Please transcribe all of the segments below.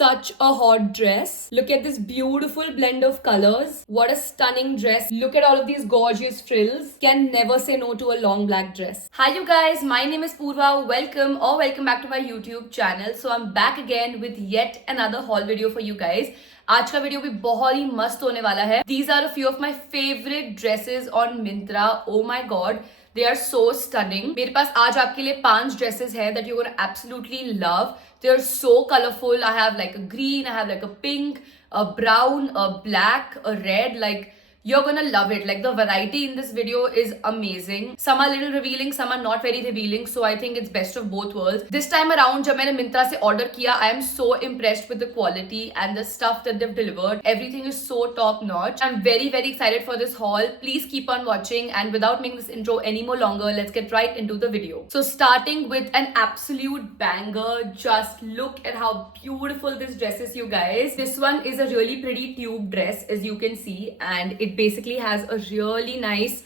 Such a hot dress. Look at this beautiful blend of colors. What a stunning dress. Look at all of these gorgeous frills. Can never say no to a long black dress. Hi you guys, my name is Purva. Welcome back to my YouTube channel. So I'm back again with yet another haul video for you guys. आज का video भी बहुत ही मस्त होने वाला है. These are a few of my favorite dresses on Myntra. Oh my god, they are so stunning. मेरे पास आज आपके लिए 5 dresses है that you're gonna absolutely love. They are so colorful. I have like a green, I have like a pink, a brown, a black, a red. Like you're gonna love it. Like the variety in this video is amazing. Some are little revealing, some are not very revealing. So I think it's best of both worlds. This time around, जब मैंने Myntra से order किया, I am so impressed with the quality and the stuff that they've delivered. Everything is so top notch. I'm very excited for this haul. Please keep on watching. And without making this intro any more longer, let's get right into the video. So starting with an absolute banger. Just look at how beautiful this dress is, you guys. This one is a really pretty tube dress, as you can see, and it basically has a really nice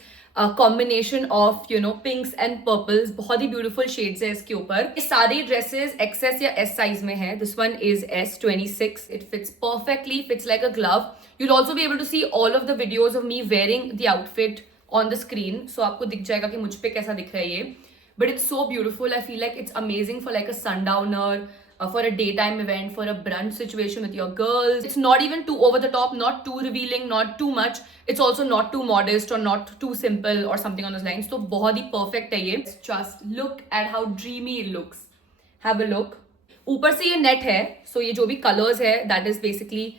combination of pinks and purples. बहुत ही beautiful shades है इसके ऊपर. ये सारे dresses XS या S size में है. This one is S26. It fits perfectly, fits like a glove. You'll also be able to see all of the videos of me wearing the outfit on the screen. So आपको दिख जाएगा कि मुझ पे कैसा दिख रहा है ये. But it's so beautiful. I feel like it's amazing for like a sundowner, for a daytime event, for a brunch situation with your girls. It's not even too over the top, not too revealing, not too much. It's also not too modest or not too simple or something on those lines. So बहुत ही perfect है ये. Just look at how dreamy it looks. Have a look. ऊपर से ये net है. So ये जो भी colors है, that is basically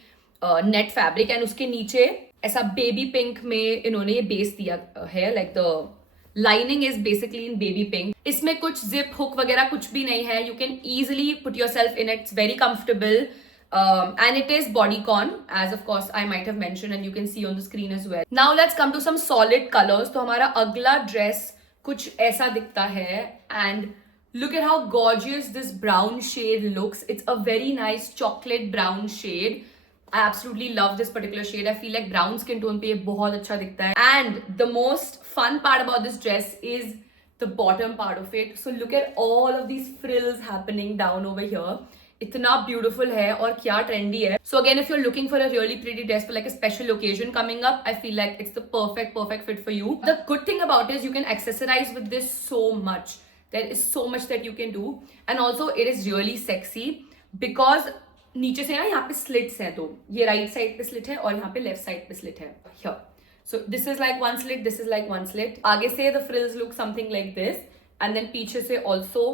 net fabric. And उसके नीचे ऐसा baby pink में इन्होंने ये base दिया है. Like the lining is basically in baby pink. इसमें कुछ zip hook वगैरह कुछ भी नहीं है. You can easily put yourself in it. It's very comfortable. And it is bodycon, as of course I might have mentioned, and you can see on the screen as well. Now let's come to some solid colors. तो हमारा अगला dress कुछ ऐसा दिखता है. And look at how gorgeous this brown shade looks. It's a very nice chocolate brown shade. I absolutely love this particular shade. I feel like brown skin tone पे ये बहुत अच्छा दिखता है. And the most fun part about this dress is the bottom part of it. So look at all of these frills happening down over here. इतना beautiful है और क्या trendy है. So again, if you're looking for a really pretty dress for like a special occasion coming up, I feel like it's the perfect fit for you. The good thing about it is you can accessorize with this so much. There is so much that you can do. And also it is really sexy because नीचे से ना यहाँ पे slits हैं. तो ये right side पे slit है और यहाँ पे left side पे slit है. Here. So this is like one slit, this is like one slit. आगे से the frills look something like this, and then पीछे से also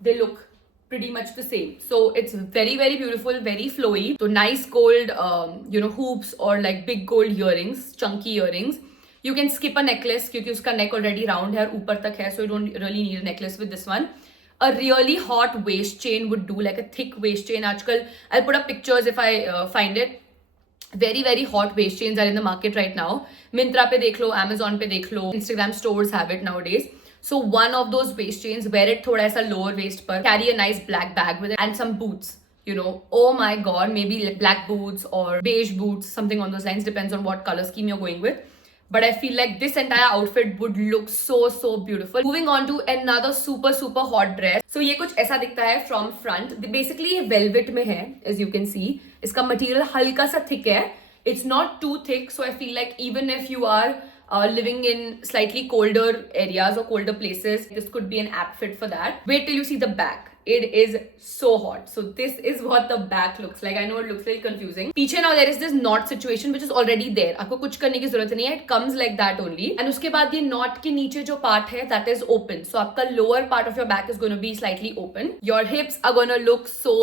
they look pretty much the same. So it's very beautiful, very flowy. So nice gold hoops or like big gold earrings, chunky earrings. You can skip a necklace क्योंकि उसका neck already round है और ऊपर तक है, so you don't really need a necklace with this one. A really hot waist chain would do, like a thick waist chain. आजकल I'll put up pictures if I find it. Very hot waist chains are in the market right now. Myntra पे देख लो, Amazon पे देख लो, Instagram stores have it nowadays. So one of those waist chains, wear it थोड़ा ऐसा lower waist पर, carry a nice black bag with it and some boots. Oh my god, maybe black boots or beige boots, something on those lines, depends on what color scheme you're going with. But I feel like this entire outfit would look so beautiful. Moving on to another super hot dress. So ये कुछ ऐसा दिखता है from front. Basically ये velvet में है, as you can see. इसका material हल्का सा thick है. It's not too thick, so I feel like even if you are living in slightly colder areas or colder places, this could be an apt fit for that. Wait till you see the back. It is so hot. So this is what the back looks like. I know it looks very confusing. पीछे now there is this knot situation which is already there. आपको कुछ करने की जरूरत नहीं है. It comes like that only. And उसके बाद ये knot के नीचे जो part है, that is open. So आपका lower part of your back is going to be slightly open. Your hips are going to look so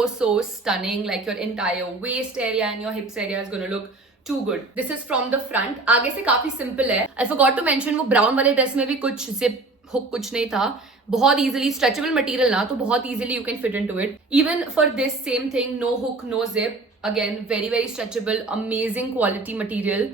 stunning. Like your entire waist area and your hips area is going to look too good. This is from the front. आगे से काफी simple है. I forgot to mention वो brown वाले dress में भी कुछ zip hook कुछ नहीं था. बहुत easily stretchable material ना, तो बहुत easily you can fit into it. Even for this same thing, no hook, no zip. Again, very stretchable, amazing quality material,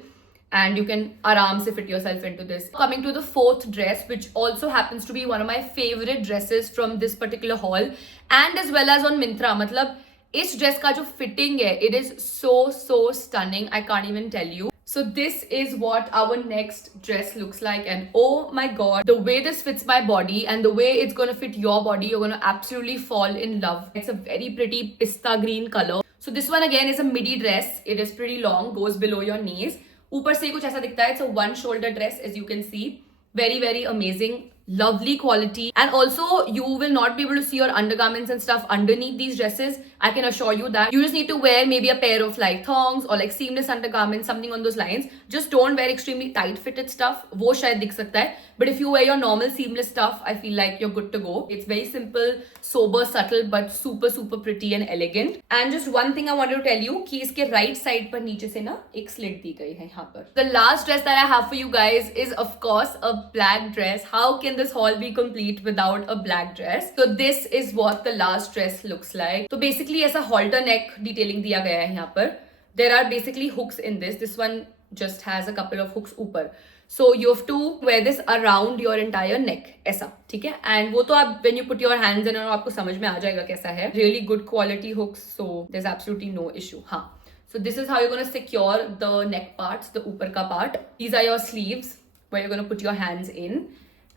and you can आराम से fit yourself into this. Coming to the fourth dress, which also happens to be one of my favorite dresses from this particular haul, and as well as on Myntra. मतलब इस dress का जो fitting है, it is so stunning. I can't even tell you. So this is what our next dress looks like, and oh my god, the way this fits my body and the way it's going to fit your body, you're going to absolutely fall in love. It's a very pretty pista green color. So this one again is a midi dress. It is pretty long, goes below your knees. ऊपर से कुछ ऐसा दिखता है. It's a one shoulder dress as you can see. Very, very amazing. Lovely quality, and also you will not be able to see your undergarments and stuff underneath these dresses. I can assure you that. You just need to wear maybe a pair of like thongs or like seamless undergarments, something on those lines. Just don't wear extremely tight fitted stuff. वो शायद दिख सकता है. But if you wear your normal seamless stuff, I feel like you're good to go. It's very simple, sober, subtle, but super super pretty and elegant. And just one thing I wanted to tell you कि इसके right side पर नीचे से ना एक slit दी गई है यहाँ पर. The last dress that I have for you guys is of course a black dress. How can this haul be complete without a black dress? So this is what the last dress looks like. So basically ऐसा halter neck detailing दिया गया है यहाँ पर. There are basically hooks in this. This one just has a couple of hooks ऊपर. So you have to wear this around your entire neck ऐसा, ठीक है? And वो तो आप when you put your hands in आपको समझ में आ जाएगा कैसा है. Really good quality hooks, so there's absolutely no issue. हाँ. So this is how you're gonna secure the neck parts, the ऊपर का part. These are your sleeves where you're gonna put your hands in.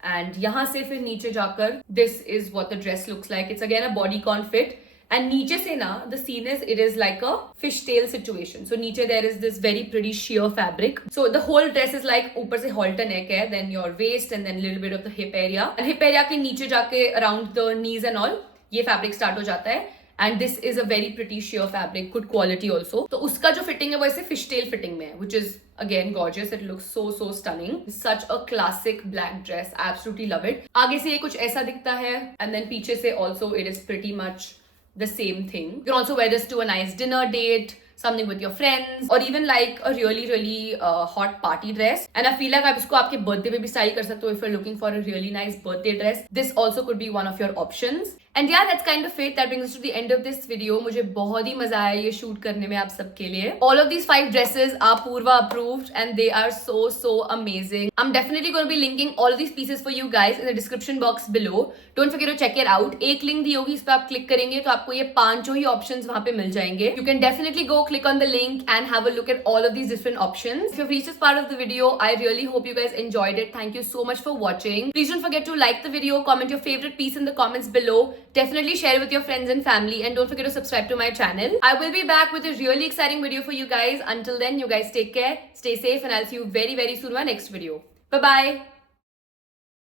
And यहाँ से फिर नीचे जाकर this is what the dress looks like. It's again a bodycon fit. And नीचे से ना the scene is it is like a fishtail situation. So नीचे there is this very pretty sheer fabric. So the whole dress is like ऊपर से halter neck है, then your waist and then a little bit of the hip area. And hip area के नीचे जाके around the knees and all ये fabric start हो जाता है. And this is a very pretty sheer fabric, good quality also. तो उसका जो fitting है वो ऐसे fishtail fitting में है, which is again gorgeous. It looks so stunning. Such a classic black dress. I absolutely love it. आगे से ये कुछ ऐसा दिखता है, and then पीछे से also it is pretty much the same thing. You can also wear this to a nice dinner date, something with your friends, or even like a really hot party dress. And I feel like आप इसको आपके birthday पे भी style कर सकते हो if you're looking for a really nice birthday dress. This also could be one of your options. And yeah, that's kind of it. That brings us to the end of this video. मुझे बहुत ही मजा आया ये shoot करने में आप सबके लिए. All of these 5 dresses are Purva approved and they are so amazing. I'm definitely going to be linking all of these pieces for you guys in the description box below. Don't forget to check it out. एक link दी होगी, इस पे आप click करेंगे तो आपको ये 5 ही options वहाँ पे मिल जाएंगे. You can definitely go click on the link and have a look at all of these different options. If you've reached this part of the video, I really hope you guys enjoyed it. Thank you so much for watching. Please don't forget to like the video, comment your favorite piece in the comments below. Definitely share it with your friends and family, and don't forget to subscribe to my channel. I will be back with a really exciting video for you guys. Until then, you guys take care, stay safe, and I'll see you very soon in my next video. Bye bye.